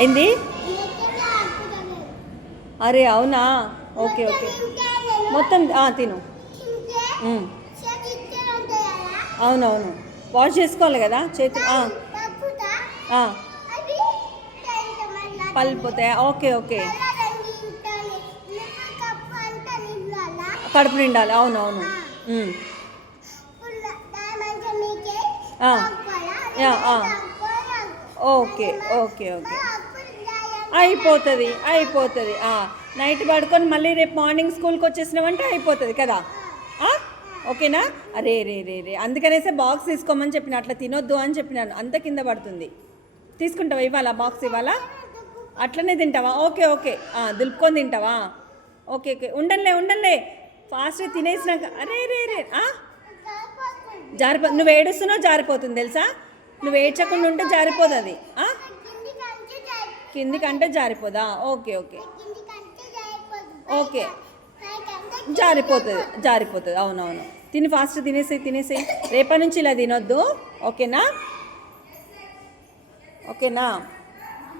ఏంది? అరే అవునా? Okay okay. మొత్తం తిను. అవునవును, వాష్ చేసుకోవాలి కదా చేతులు. పలిపోతాయా? Okay okay. కడుపు నిండాలి, అవునవును. Okay okay okay. అయిపోతుంది అయిపోతుంది. నైట్ పడుకొని మళ్ళీ రేపు మార్నింగ్ స్కూల్కి వచ్చేసినామంటే అయిపోతుంది కదా. ఓకేనా? అరే రే రే రే, అందుకనేసే బాక్స్ తీసుకోమని చెప్పిన, అట్లా తినొద్దు అని చెప్పినాను, అంత కింద పడుతుంది. తీసుకుంటావా ఇవాళ బాక్స్? ఇవాళ అట్లనే తింటావా? ఓకే ఓకే, దులుపుకొని తింటావా? ఓకే ఓకే, ఉండలే ఉండలే, ఫాస్ట్గా తినేసినాక. అరే రే రే, నువ్వు ఏడుస్తున్నావు జారిపోతుంది తెలుసా. నువ్వు ఏడ్చకుండా ఉంటే జారిపోదు అది. కిందికంటే జారిపోదా? Okay okay okay. జారిపోతుంది జారిపోతుంది, అవునవును. తిని ఫాస్ట్ తినేసేయి తినేసేయి, రేపటి నుంచి ఇలా తినొద్దు. ఓకేనా? ఓకేనా?